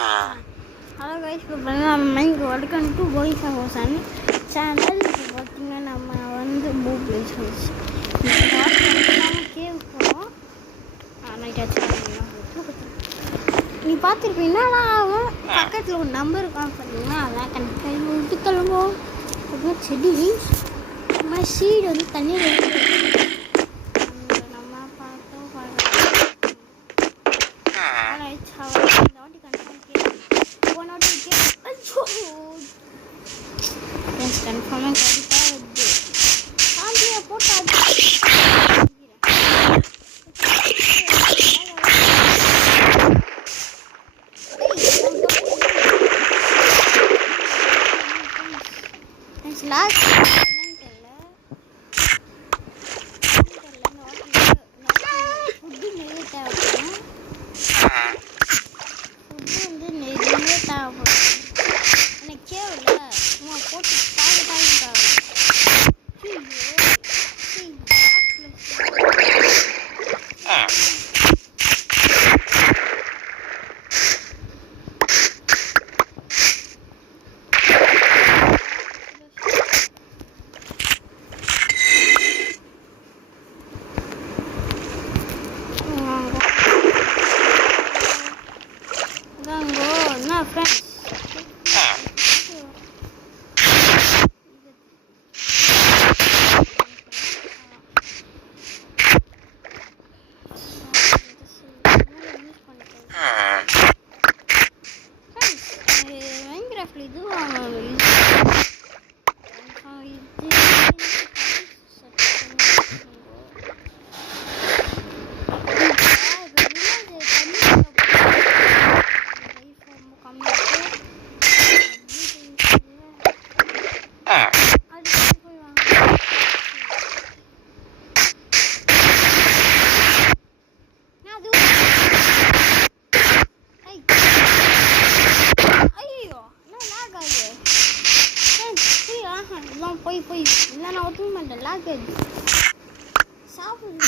Hello guys, இப்போ பார்த்தீங்கன்னா welcome to boys and ஹோசன் சேனல். இப்போ பார்த்தீங்கன்னா நம்ம வந்து பிளேஸ் கேவ் போகிறோம். நீ பார்த்துருப்பீங்கன்னா நான் பக்கத்தில் ஒரு நம்பர் இருக்கான்னு பார்த்தீங்கன்னா அதான் கண்டிப்பாக விட்டு கிளம்பும். பார்த்தீங்கன்னா செடி நம்ம சீடு வந்து தண்ணியில் நம்ம பார்த்தோம். இந்த வாட்டி கன்ஃபார்ம் போன வாட்டி கன்ஃபார்மாக கண்டிப்பாக வருது. சாந்தியை போட்டு லாஸ்ட் என்னன்னு தெரியல. ஃபுட்டு நிறைய தேவைப்படும். ஃபுட்டு வந்து நிறைய தேவைப்படும். எனக்கு கேவல சும்மா போட்டு தாங்க ஃப்ரெண்ட்ஸ். மைன்கிராஃப்ட்ல இது போய் இல்லை நான் ஒத்துக்க மாட்டேன். லாக் ஆகுது சாப்பிடுங்க.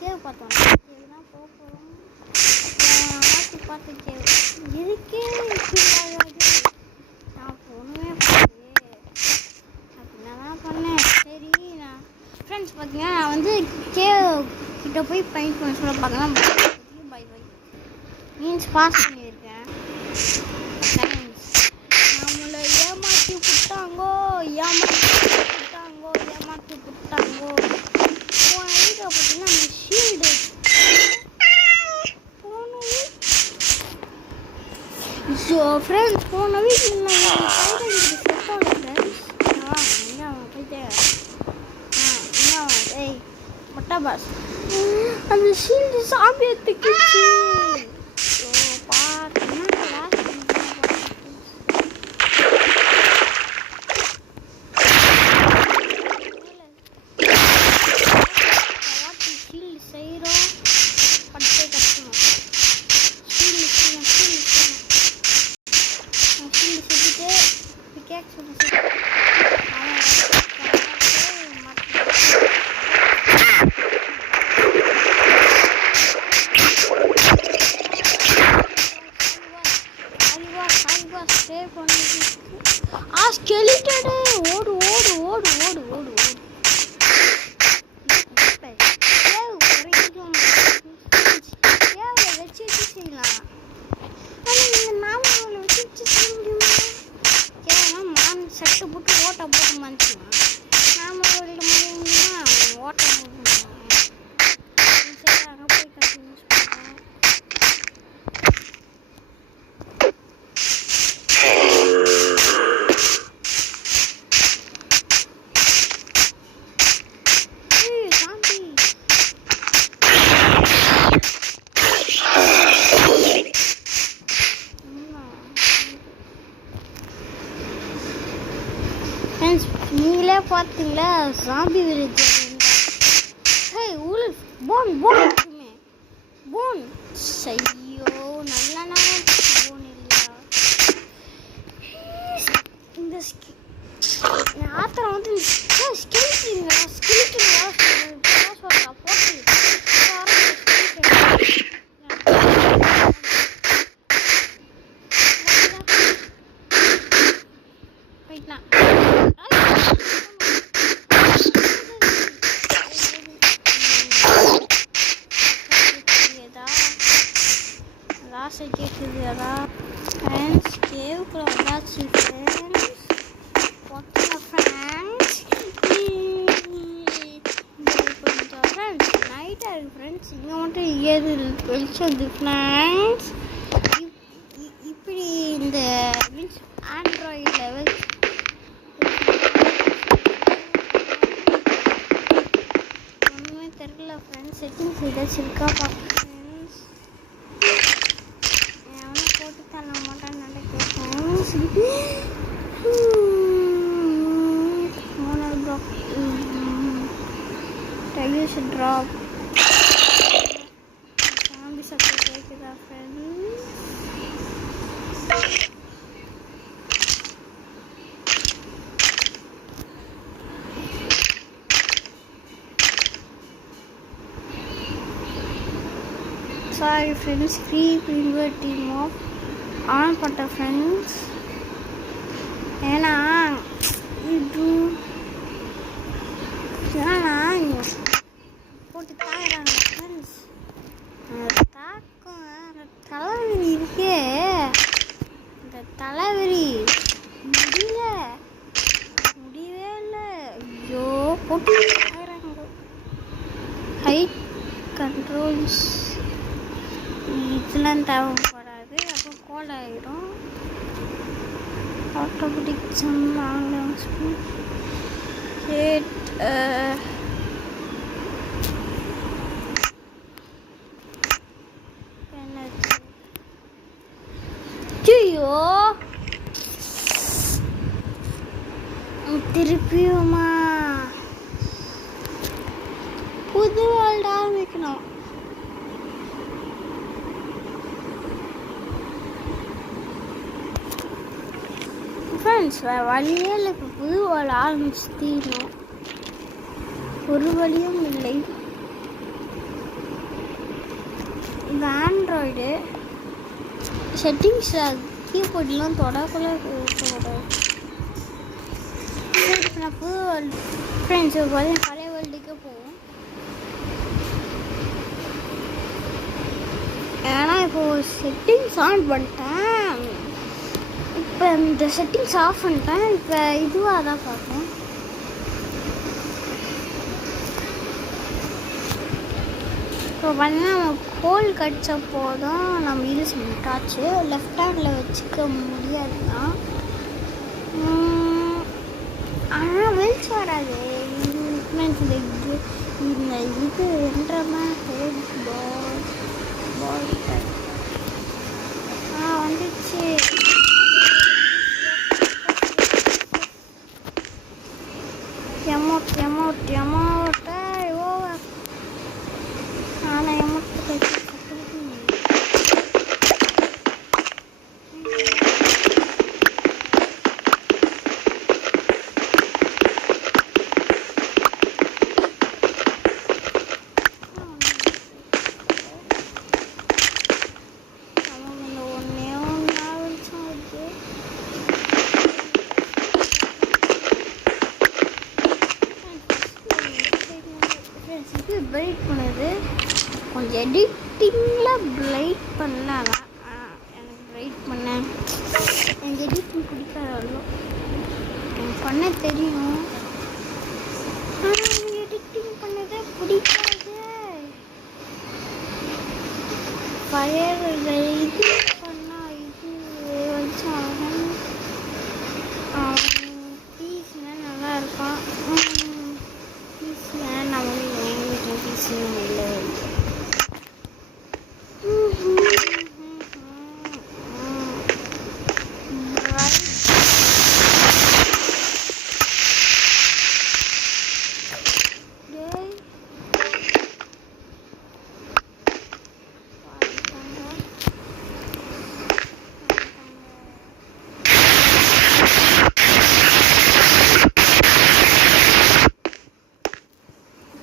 கேவ் பார்த்தோம். கேவ்தான் போக போகிறோம். பார்த்து கேவ் இருக்கே நான் ஒன்றுமே பண்ணலையே அப்படின்னா தான் பண்ணேன். சரி நான் ஃப்ரெண்ட்ஸ் பார்த்தீங்கன்னா நான் வந்து கேவ் கிட்ட போய் பெயிண்ட் பண்ண சொல்ல பார்க்கலாம். பை பை மீன்ஸ் பாஸ் பண்ணியிருக்கேன். நம்மளை ஏமாற்றி விட்டாங்கோ. போன வீட்டில் பார்த்தீங்கன்னா நம்ம ஷீல்டு ஃப்ரெண்ட்ஸ் போன வீட்டில் ஏய் மொட்டா பாஸ் அந்த ஷீல்டு சாப்பியத்துக்குச்சு. சட்டு போட்டு ஓட்டை போட்டு மனுச்சுனா நாம ஓட்டை போட்டு சரி அங்கே போய் கண்டினியூஸ் பண்ணுறோம். நீங்களே பார்த்தீங்களா ஜாம்பி வில்லேஜ். ஹே உல்ஃப் போன் ஐயோ நல்லா நேரம் போன் இல்லையா. இந்த ஆத்திரம் வந்து ஸ்கிலிட்டுங்க போட்டு இருக்குதுடா ஃப்ரெண்ட்ஸ். கேவுக்குள்ள வந்தாச்சு ஃப்ரெண்ட்ஸ். Okay friends. கொஞ்சம் ஃப்ரெண்ட்ஸ் நைட்டாக இருக்குது ஃப்ரெண்ட்ஸ். இங்கே மட்டும் ஏது வெளிச்சம் வந்து ஃப்ரெண்ட்ஸ். இப்படி இந்த மீன்ஸ் ஆண்ட்ராய்ட் லெவல் ஒன்றுமே தெரியல ஃப்ரெண்ட்ஸ். செட்டிங்ஸ் ஏதாச்சும் இருக்கா பார்க்க ஃப்ரெண்ட்ஸ். எவனும் போட்டு தள்ள மாட்டான்னு நினைக்கிறேன் friends. use a drop. Zombie சத்தம் கேக்குதா friends? Sorry friends, free premier team off on பண்ண ஃப்ரெண்ட்ஸ். ஏன்னா இது போட்டு தாக்குறாங்க ஃப்ரெண்ட்ஸ். தாக்கம் அந்த தலைவலி இருக்கே, அந்த தலைவலி முடியவே இல்லை. ஐயோ போட்டு தாக்குறாங்க. ஹைட் கண்ட்ரோல்ஸ் இதெல்லாம் தேவைப்படாது, அப்புறம் கோல் ஆகிடும். ஆட்டோமேட்டிக் சம் ஹேட் ஐயோ திருப்பியுமா புது வேர்ல்ட் ஆரம்பிக்கணும். ஃப்ரெண்ட்ஸ் வழியே இல்லை. இப்போ புது வேர்ல்ட் ஆரம்பிச்சு தீரும், ஒரு வழியும் இல்லை. இந்த ஆண்ட்ராய்டு செட்டிங்ஸில் கீபோர்ட்லாம் தொடக்குள்ள இருக்கக்கூடாது. நான் புது வேர்ல்டு ஃப்ரெண்ட்ஸ் பார்த்தீங்கன்னா பழைய வேர்ல்டுக்கே போவோம். ஏன்னா இப்போது செட்டிங்ஸ் ஆன் பண்ணிட்டேன். இப்போ இந்த செட்டிங்ஸ் ஆஃப் பண்ணிட்டேன். இப்போ இதுவாக தான் பார்ப்போம். இப்போ பார்த்தீங்கன்னா நம்ம கோல் கடிச்ச போதும் நம்ம இது செஞ்சாச்சு. லெஃப்ட் ஹேண்டில் வச்சுக்க முடியாதுன்னா, ஆனால் வெளிச்சம் வராது. இந்த இது என்றமா ஹெட் பால் வந்துச்சு. Amount over. ஆனால் எமௌண்ட் பிரைட் பண்ணுது. கொஞ்சம் எடிட்டிங்கில் பிரைட் பண்ணலாம். எனக்கு பிரைட் பண்ண எனக்கு எடிட்டிங் பிடிக்காதோ, எனக்கு பண்ண தெரியும். ஆனால் எடிட்டிங் பண்ணதே பிடிக்காது. பழைய இது பண்ணால் இது வச்சு பீஸ்னால் நல்லா இருப்பான். பீஸ்னால் நம்ம எங்கள் வீட்டில் பீஸ்னு இல்லை.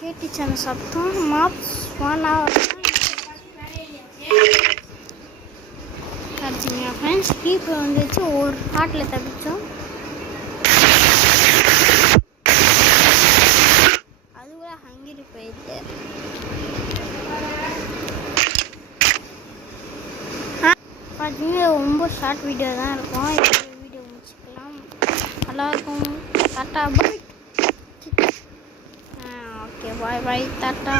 கேட்டுச்சு அந்த சத்தம். மாப்ஸ் 1 hour கிடச்சிங்க ஃப்ரெண்ட்ஸ். இப்போ வந்துச்சு ஒரு ஹார்ட்டில் தப்பிச்சோம். அது கூட ஹங்கிரி போயிடுது. பார்த்தீங்கன்னா ரொம்ப ஷார்ட் வீடியோ தான் இருக்கும். வீடியோ முடிச்சுக்கலாம். நல்லாயிருக்கும். டாட்டா பாய். ஓகே பாய் பாய் டாட்டா.